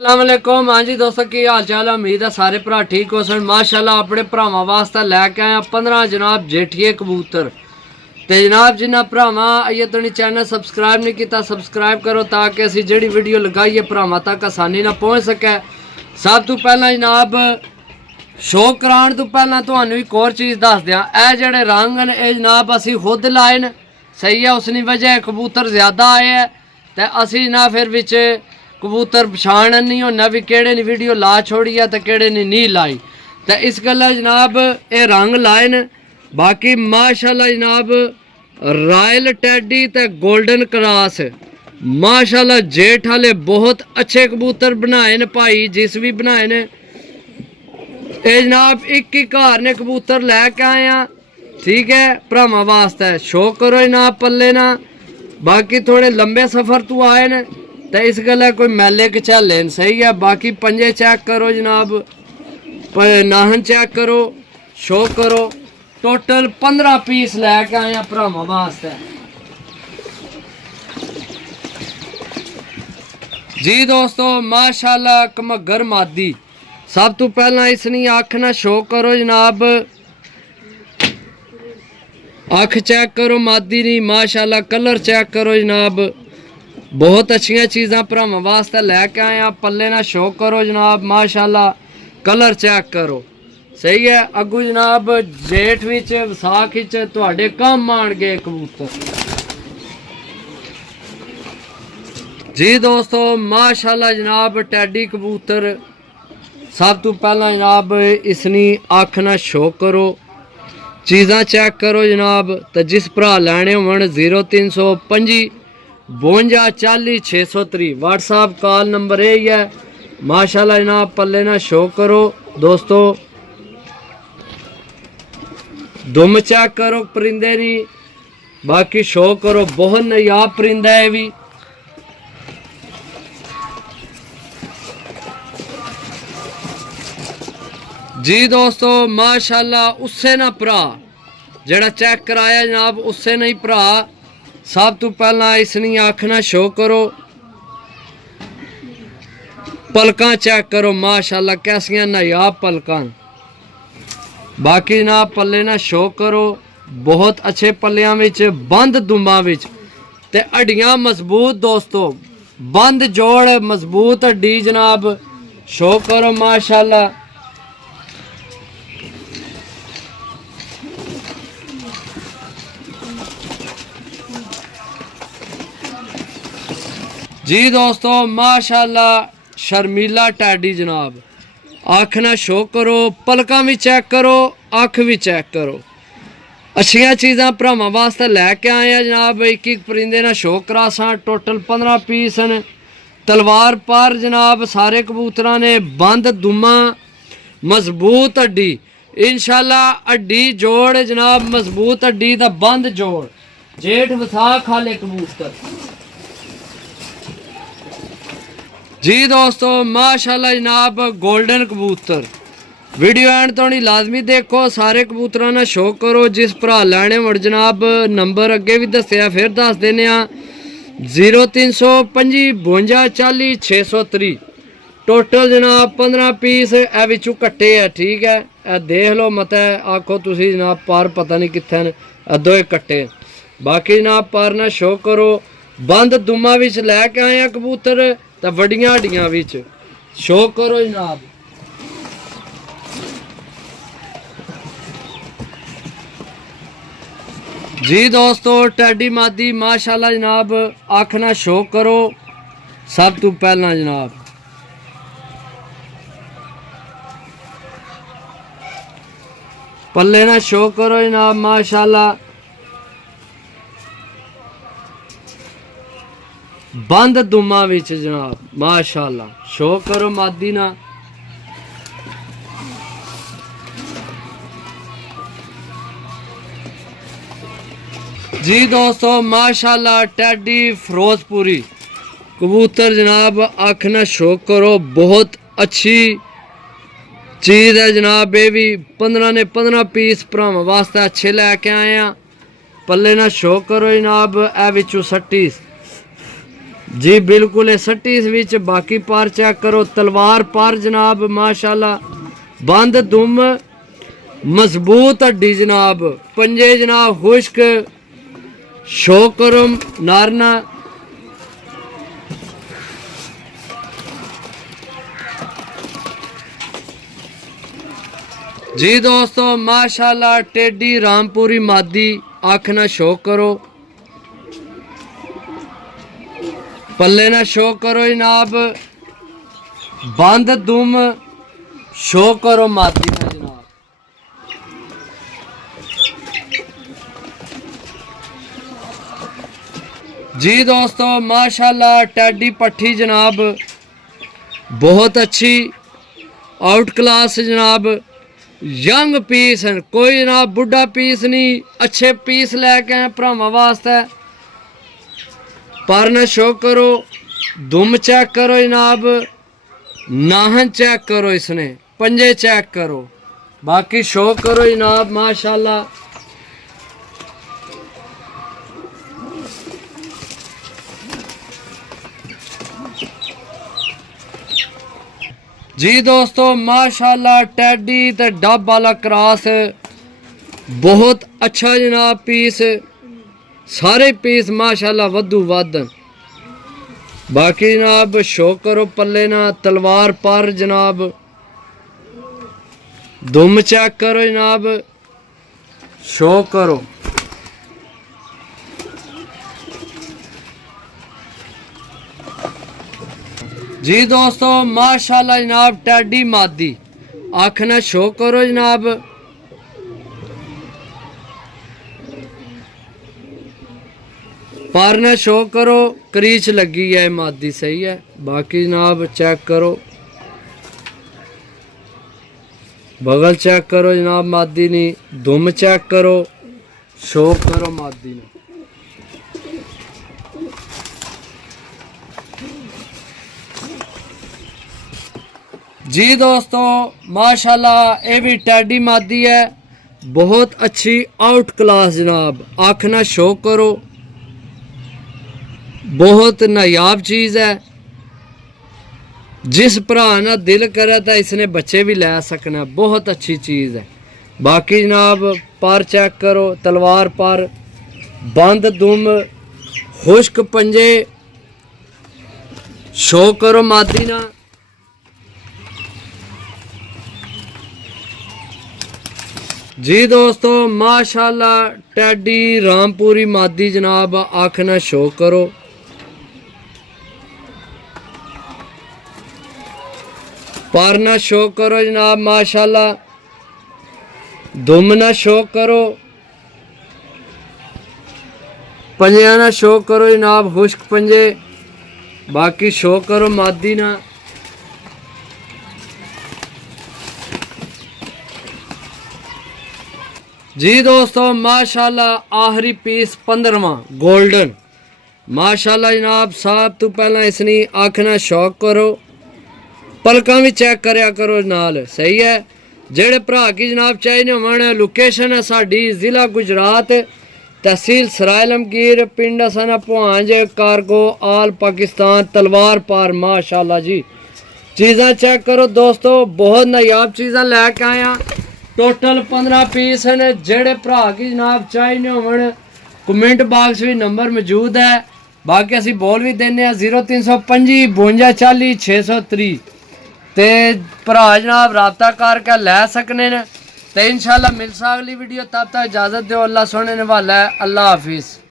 अस्सलामुअलैकुम। हाँ जी दोस्तों, की हाल चाल है? उम्मीद है सारे भरा ठीक हो सन। माशाल्लाह अपने भरावां वास्ते लैके आए 15 जनाब जेठिए कबूतर। तो जनाब जिन्हें भरावां अजे तुम चैनल सबसक्राइब नहीं किया सबसक्राइब करो ताकि असी जी वीडियो लगाइए भरावां तक आसानी ना पहुँच सके। सब तो पहला जनाब शो कराने तो पहला तुहानू एक और चीज़ दस दियाँ, यह जड़े रंग ने यह जनाब असी खुद लाए न, सही है। उसकी वजह कबूतर ज़्यादा आए है तो असी ना फिर विच कबूतर पछाण नहीं होना भी केड़े ने वीडियो ला छोड़ी है तो केड़े ने नहीं लाई। तो इस गल्ला जनाब ये रंग लाए न। बाकी माशाल्लाह जनाब रॉयल टैडी ते गोल्डन क्रॉस माशाल्लाह जेठ वाले बहुत अच्छे कबूतर बनाए न भाई, जिस भी बनाए ने। ये जनाब एक घर ने कबूतर लैके आए हैं, ठीक है, भरावां वास्ते शो करो जनाब पल्ले ना। बाकी थोड़े लंबे सफ़र तो आए न तो इस गल्ला कोई मैले कचाले न, सही है। बाकी पंजे चेक करो जनाब, नाहन चेक करो, शो करो। टोटल 15 पीस लैके आए हैं भरावां वास्ते जी दोस्तों। माशाल्लाह कमगर मादी। सब तो पहला इसनी अख ना शो करो जनाब, अख चेक करो मादी नी। माशाल्लाह कलर चेक करो जनाब, बहुत अच्छिया चीज़ां भरावां वास्ते लैके आए हैं। पल्ले ना शो करो जनाब, माशाल्लाह कलर चेक करो, सही है। अगू जनाब जेठ विच विसाख विच तुहाडे कम आण गए कबूतर जी दोस्तों। माशाल्लाह जनाब टैडी कबूतर। सब तो पहला जनाब इसनी अख ना शो करो, चीज़ां चेक करो जनाब। तो जिस भरा लैने होवन 0325 52 40 603 व्हाट्सएप कॉल नंबर यही है। माशाल्लाह जनाब पल्ले ना शो करो दोस्तों। दुम चेक करो परिंदे नी, बाकी शो करो, बहुत नायाब परिंदा है भी। जी दोस्तों माशाल्लाह उससे ना भरा जड़ा चेक कराया जनाब, उससे नहीं भरा। सब तो पहला इसनी अख ना शो करो, पलकां चेक करो, माशाल्लाह कैसियां नायाब पलकां। बाकी ना पल्ले ना शो करो, बहुत अच्छे पल्लियां विच बंद दुम्बां विच ते हड्डियां मजबूत दोस्तों, बंद जोड़ मजबूत हड्डी जनाब। शो करो माशाल्लाह। जी दोस्तों माशाल्लाह शर्मीला टैडी जनाब। अख ना शो करो, पलकां भी चेक करो, अख भी चेक करो। अच्छिया चीज़ां भरावां वास्ते लैके आए हैं जनाब। एक परिंदे ना शो करासां, टोटल 15 पीस न। तलवार पर जनाब सारे कबूतरां ने बंद दुमा, मजबूत हड्डी इंशाल्लाह, हड्डी जोड़ जनाब, मजबूत हड्डी दा बंद जोड़। जेठ विसाख वाले कबूतर जी दोस्तों माशाल्लाह जनाब गोल्डन कबूतर। वीडियो एंड तो नहीं लाजमी देखो, सारे कबूतरां ना शो करो। जिस भरा लैने मुड़ जनाब नंबर अगे भी दसिया फिर दस देने 0325 52 40 603 टोटल जनाब 15 पीस ए विचों कट्टे है, ठीक है। ए देख लो मत आखो तुसी जनाब पर पता नहीं कित्थे न, दो कट्टे। बाकी जनाब पर ना शो करो, बंद दुमा विच लैके आए हैं कबूतर तो वड्डियां हड्डियां विच शो करो जनाब। जी दोस्तों टैडी मादी माशाल्लाह जनाब अख ना शो करो। सब तो पहला जनाब पल्ले ना शो करो जनाब, माशाल्लाह बंद दुमा विच जनाब, माशाल्लाह शो करो मादी ना। जी दोस्तों माशाल्लाह टैडी फिरोजपुरी कबूतर जनाब। अख ना शो करो, बहुत अच्छी चीज़ है जनाब। ये भी 15 ने 15 पीस भरावां वास्ते अच्छे लैके आए हैं। पल्ले ना शो करो जनाब, ए विचों सट्टी جی بالکل سٹی اس وچ باقی پار چیک کرو تلوار پار جناب ماشاءاللہ بند دم مضبوط ہڈی جناب پنجے جناب خشک شوکرم نارنا جی دوستو ماشاءاللہ ٹیڈی رامپوری مادی آنکھ نہ شو کرو پلے نہ شو کرو جناب بند دم شو کرو مادی نہ جناب جی دوستو ماشاءاللہ ٹیڈی پٹھی جناب بہت اچھی آؤٹ کلاس جناب ینگ پیس ہیں کوئی جناب بڑھا پیس نہیں اچھے پیس لے کے ہیں پراما واسطے پر نہ شو کرو دم چیک کرو جناب ناہن چیک کرو اس نے پنجے چیک کرو باقی شو کرو جناب ماشاءاللہ جی دوستو ماشاءاللہ ٹیڈی تے ڈب والا کراس بہت اچھا جناب پیس سارے پیس ماشاءاللہ ودو ودن باقی جناب شو کرو پلے نہ تلوار پر جناب دم چیک کرو جناب شو کرو جی دوستو ماشاءاللہ جناب ٹیڈی مادی آنکھ نہ شو کرو جناب پر نہ شو کرو کریچ لگی ہے مادی صحیح ہے باقی جناب چیک کرو بغل چیک کرو جناب مادی نہیں دم چیک کرو شو کرو مادی نہیں جی دوستو ماشاءاللہ اے بھی ٹیڈی مادی ہے بہت اچھی آؤٹ کلاس جناب آنکھ نہ شو کرو بہت نایاب چیز ہے جس بھرا نہ دل کرے تو اس نے بچے بھی لے سکنا بہت اچھی چیز ہے باقی جناب پر چیک کرو تلوار پر بند دم خشک پنجے شو کرو مادی نہ جی دوستو ماشاءاللہ ٹیڈی رامپوری مادی جناب آنکھ نہ شو کرو پر نہ شو کرو جناب ماشاءاللہ دم نہ شو کرو پنجے نہ شو کرو جناب خشک پنجے باقی شو کرو مادی نہ جی دوستو ماشاءاللہ آخری پیس 15واں گولڈن ماشاءاللہ جناب صاحب تو پہلا اس نے آنکھ نہ شوق کرو پلکاں بھی چیک کریا کرو نال صحیح ہے جڑے بھرا کی جناب چاہیے ہونے لوکیشن ہے ساڈی ضلع گجرات تحصیل سرائے عالمگیر پنڈ سنا پوانج کارگو آل پاکستان تلوار پار ماشاءاللہ جی چیزاں چیک کرو دوستو بہت نایاب چیزاں لے کے آیا ٹوٹل 15 پیس ہیں جڑے بھرا کی جناب چاہیے ہونے کمنٹ باکس بھی نمبر موجود ہے باقی اسی بول بھی دینے 0325 52 40 630 تے بھرا جناب رابطہ کر کے لے سکنے نے تے انشاءاللہ مل سا اگلی ویڈیو تب تک اجازت دیو اللہ سونے نے والا ہے اللہ حافظ